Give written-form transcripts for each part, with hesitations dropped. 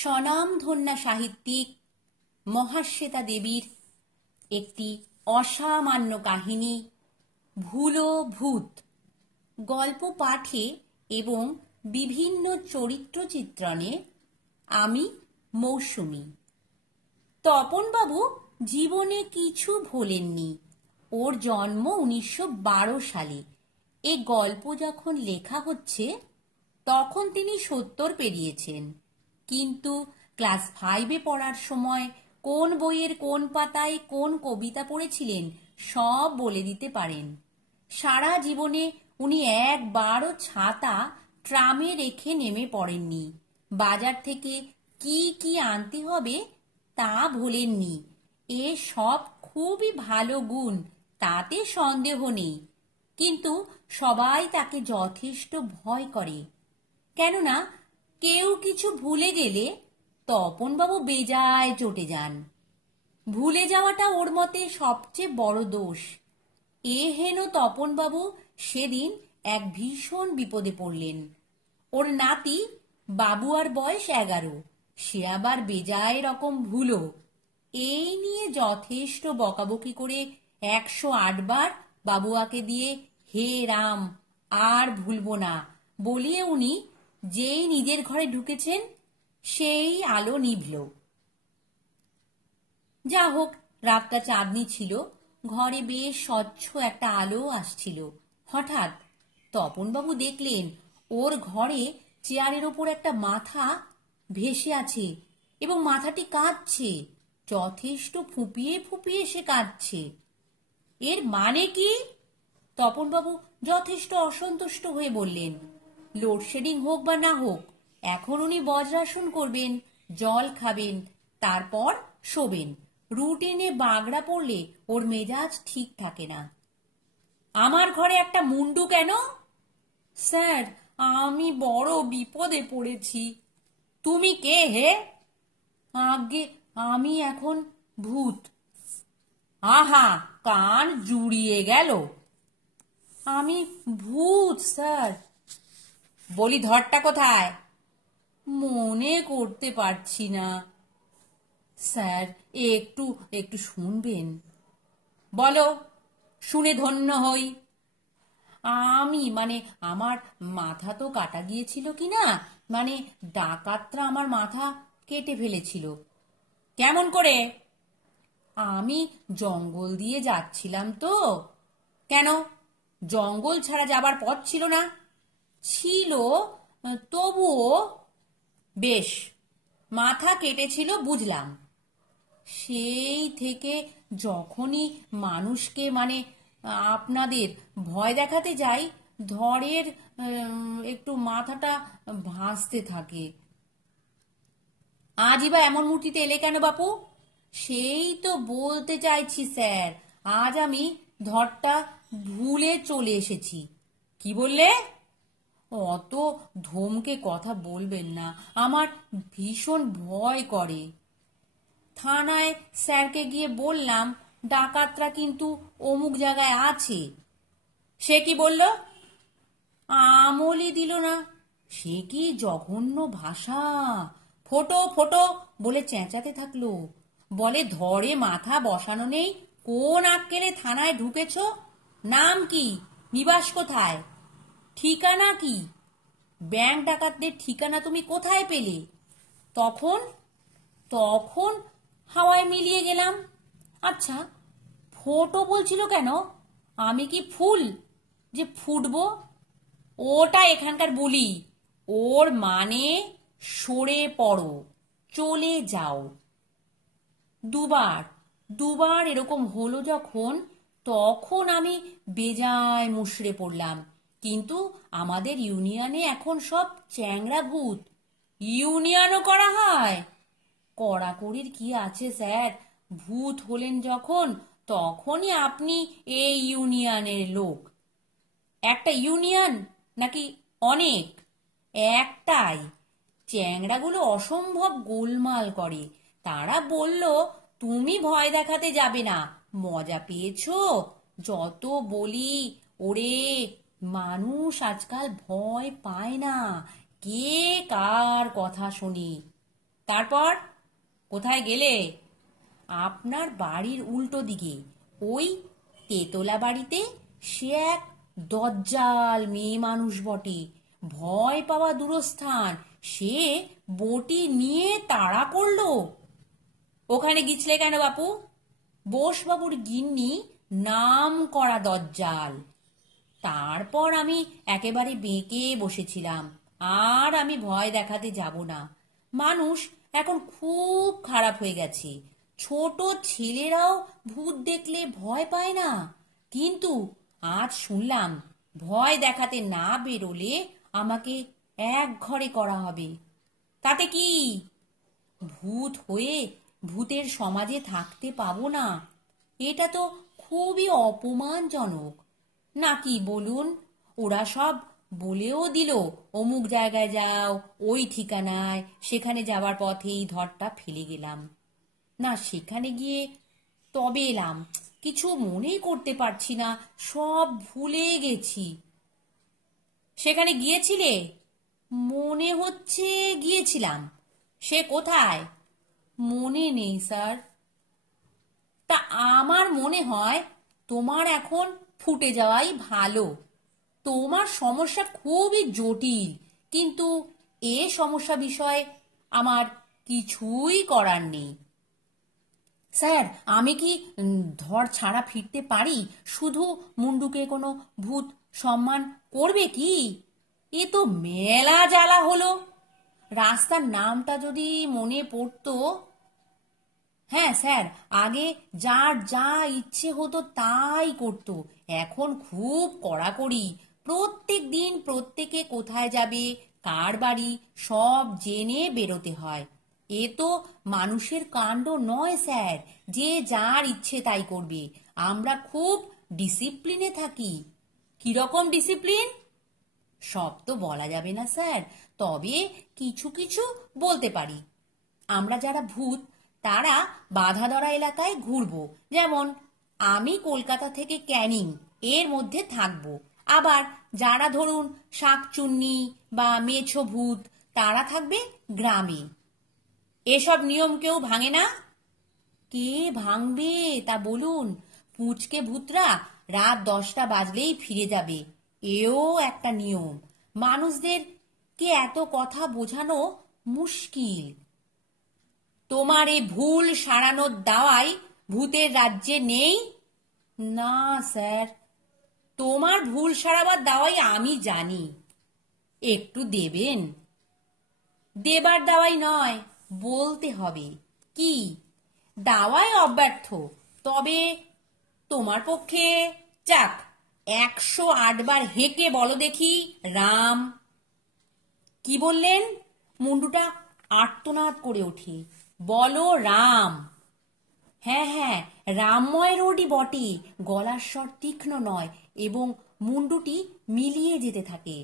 স্বনামধন্যা সাহিত্যিক মহাশ্বেতা দেবীর একটি অসামান্য কাহিনী ভুলো ভূত গল্প পাঠে এবং বিভিন্ন চরিত্র চিত্রণে আমি মৌসুমী। তপনবাবু জীবনে কিছু ভোলেননি। ওর জন্ম 1912 সালে। এ গল্প যখন লেখা হচ্ছে তখন তিনি 70 পেরিয়েছেন, কিন্তু ক্লাস 5-এ পড়ার সময় কোন বইয়ের কোন পাতায় কোন কবিতা পড়েছিলেন সব বলে দিতে পারেন। সারা জীবনে উনি একবারও ছাতা ট্রামে রেখে নেমে পড়েননি। বাজার থেকে কি কি আনতে হবে তা ভোলেননি। এ সব খুবই ভালো গুণ, তাতে সন্দেহ নেই, কিন্তু সবাই তাকে যথেষ্ট ভয় করে। কেননা কেউ কিছু ভুলে গেলে তপনবাবু বেজায় চটে যান। ভুলে যাওয়াটা ওর মতে সবচেয়ে বড় দোষ। এ হেন তপনবাবু সেদিন এক ভীষণ বিপদে পড়লেন। ওর নাতি বাবুয়ার বয়স 11, সে আবার বেজায় রকম ভুলো। এই নিয়ে যথেষ্ট বকাবকি করে 108 বার বাবুয়াকে দিয়ে হে রাম আর ভুলবো না বলিয়ে উনি যেই নিজের ঘরে ঢুকেছেন সেই আলো নিভল। যা হোক, রাতটা চাঁদনি ছিল, ঘরে বেশ স্বচ্ছ একটা আলো আসছিল। হঠাৎ তপনবাবু দেখলেন ওর ঘরে চেয়ারের ওপর একটা মাথা ভেসে আছে এবং মাথাটি কাঁদছে, যথেষ্ট ফুঁপিয়ে ফুঁপিয়ে সে কাঁদছে। এর মানে কি? তপনবাবু যথেষ্ট অসন্তুষ্ট হয়ে বললেন, লোডশেডিং হোক বা না হোক, এখন উনি বজ্রাসন করবেন, জল খাবেন, তারপর শোবেন। রুটিনে বাগড়া পড়লে ওর মেজাজ ঠিক থাকে না। আমার ঘরে একটা মুন্ডু কেন? স্যার, আমি বড় বিপদে পড়েছি। তুমি কে হে? আগে আমি এখন ভূত। আহা, কান জুড়িয়ে গেল। আমি ভূত স্যার। বলি ধরটা কোথায়? মনে করতে পারছি না। স্যার, একটু একটু শুনবেন? বলো, শুনে ধন্য হই। আমার মাথা তো কাটা গিয়েছিল কিনা, ডাকাতরা আমার মাথা কেটে ফেলেছিল। কেমন করে? আমি জঙ্গল দিয়ে যাচ্ছিলাম তো। কেন, জঙ্গল ছাড়া যাবার পথ ছিল না? ছিল, তবুও। বেশ, মাথা কেটেছিল বুঝলাম। সেই থেকে যখনই মানুষকে আপনাদের ভয় দেখাতে যাই, ধরের একটু মাথাটা ভাসতে থাকে। আজই বা এমন মূর্তিতে এলে কেন বাপু? সেই তো বলতে চাইছি স্যার, আজ আমি ধরটা ভুলে চলে এসেছি। কি বললে? অত ধমকে কথা বলবেন না, আমার ভীষণ ভয় করে। থানায় স্যারকে গিয়ে বললাম ডাকাতরা কিন্তু অমুক জায়গায় আছে। সে কি বলল? আমলই দিল না। সে কি জঘন্য ভাষা! ফোটো ফোটো বলে চেঁচাতে থাকলো। বলে ধরে মাথা বসানো নেই, কোন আক্কেলে থানায় ঢুকেছ? নাম কি? নিবাস কোথায়? ঠিকানা কি? ব্যাংক ডাকাতদের ঠিকানা তুমি কোথায় পেলে? তখন তখন হাওয়ায় মিলিয়ে গেলাম। আচ্ছা, ফোটো বলছিল কেন? আমি কি ফুল যে ফুটবো? ওটা এখানকার বুলি। ওর মানে সরে পড়ো, চলে যাও। দুবার দুবার এরকম হলো যখন, তখন আমি বেজায় মুষড়ে পড়লাম। কিন্তু আমাদের ইউনিয়নে এখন সব চ্যাংড়া ভূত। ইউনিয়নও করা হয়? কড়াকড়ির কি আছে স্যার, ভূত হলেন যখন তখনই আপনি এই ইউনিয়নের লোক। একটা ইউনিয়ন নাকি অনেক? একটাই। চ্যাংড়াগুলো অসম্ভব গোলমাল করে। তারা বলল তুমি ভয় দেখাতে যাবে না, মজা পেয়েছো? যত বলি, ওরে মানুষ আজকাল ভয় পায় না, কে কার কথা শুনি। তারপর কোথায় গেলে? আপনার বাড়ির উল্টো দিকে ওই তেতলা বাড়িতে সে এক দজ্জাল মেয়ে মানুষ বটে, ভয় পাওয়া দূরস্থান, সে বটি নিয়ে তাড়া করলো। ওখানে গিয়েছিলে কেন বাপু? বোসবাবুর গিন্নি নাম করা দজ্জাল। তারপর আমি একেবারে বেঁকে বসেছিলাম, আর আমি ভয় দেখাতে যাব না। মানুষ এখন খুব খারাপ হয়ে গেছে, ছোট ছেলেরাও ভূত দেখলে ভয় পায় না। কিন্তু আজ শুনলাম ভয় দেখাতে না বেরোলে আমাকে এক ঘরে করা হবে। তাতে কি? ভূত হয়ে ভূতের সমাজে থাকতে পাবো না, এটা তো খুবই অপমানজনক নাকি বলুন? ওরা সব বলেও দিল অমুক জায়গায় যাও, ওই ঠিকানায়, সেখানে যাবার পথেই ধরটা ফেলে গেলাম। না, সেখানে গিয়ে তবে এলাম, কিছু মনেই করতে পারছি না, সব ভুলে গেছি। সেখানে গিয়েছিলে? মনে হচ্ছে গিয়েছিলাম। সে কোথায়? মনে নেই স্যার। তা আমার মনে হয় তোমার এখন ফুটে যাওয়াই ভালো। তোমার সমস্যা খুবই জটিল, কিন্তু এ সমস্যা বিষয়ে আমার কিছুই করার নেই। স্যার, আমি কি ধর ছাড়া ফিরতে পারি? শুধু মুন্ডুকে কোনো ভূত সম্মান করবে কি? এ তো মেলা জ্বালা হলো। রাস্তার নামটা যদি মনে পড়তো। হ্যাঁ স্যার, আগে যার যা ইচ্ছে হতো তাই করতো, এখন খুব কড়াকড়ি। প্রত্যেক দিন প্রত্যেকে কোথায় যাবে, কার বাড়ি, সব জেনে বেরোতে হয়। এ তো মানুষের কাণ্ড নয় স্যার, যে যার ইচ্ছে তাই করবে। আমরা খুব ডিসিপ্লিনে থাকি। কিরকম ডিসিপ্লিন? সব তো বলা যাবে না স্যার, তবে কিছু কিছু বলতে পারি। আমরা যারা ভূত তারা বাঁধাধরা এলাকায় ঘুরবো, যেমন আমি কলকাতা থেকে ক্যানিং এর মধ্যে থাকবো। আবার যারা ধরুন শাকচুন্নি বা মেছো ভূত তারা থাকবে গ্রামে। এসব নিয়ম কেউ ভাঙে না। কে ভাঙবে তা বলুন? পুচকে ভূতরা রাত 10টা বাজলেই ফিরে যাবে, এও একটা নিয়ম। মানুষদের কে এত কথা বোঝানো মুশকিল। তোমার এই ভুল সারানোর দাওয়াই ভূতের রাজ্যে নেই? না স্যার, তোমার ভুল সারাবার দাওয়াই আমি জানি। একটু দেবেন? দেবার দাওয়াই নয়, বলতে হবে। কি? দাওয়ায় অব্যর্থ, তবে তোমার পক্ষে যাক, 108 বার হেঁকে বলো দেখি রাম। কি বললেন? মুন্ডুটা আর্তনাদ করে ওঠে। বলো রাম। হ্যাঁ হ্যাঁ, রামময় রোডই বটে। গলার স্বর তীক্ষ্ণ নয় এবং মুন্ডুটি মিলিয়ে যেতে থাকে।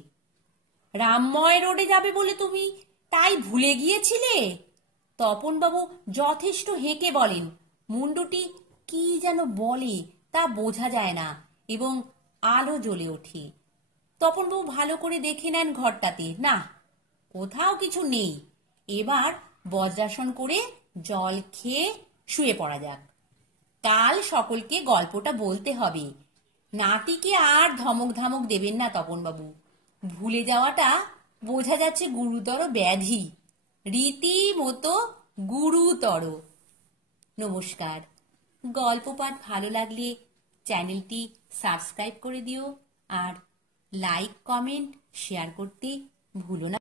রামময় রোডে যাবে বলে তুমি তাই ভুলে গিয়েছিলে? তপনবাবু যথেষ্ট হেঁকে বলেন। মুন্ডুটি কি যেন বলে তা বোঝা যায় না এবং আলো জ্বলে ওঠে। তপনবাবু ভালো করে দেখে নেন ঘরটাতে, না, কোথাও কিছু নেই। এবার বজ্রাসন করে জল খেয়ে শুয়ে পড়া যাক। কাল সকলকে গল্পটা বলতে হবে। নাতিকে আর ধমক ধামক দেবেন না তপনবাবু। ভুলে যাওয়াটা বোঝা যাচ্ছে গুরুতর ব্যাধি, রীতিমতো গুরুতর। নমস্কার। গল্প পাঠ ভালো লাগলে চ্যানেলটি সাবস্ক্রাইব করে দিও আর লাইক, কমেন্ট, শেয়ার করতে ভুলো না।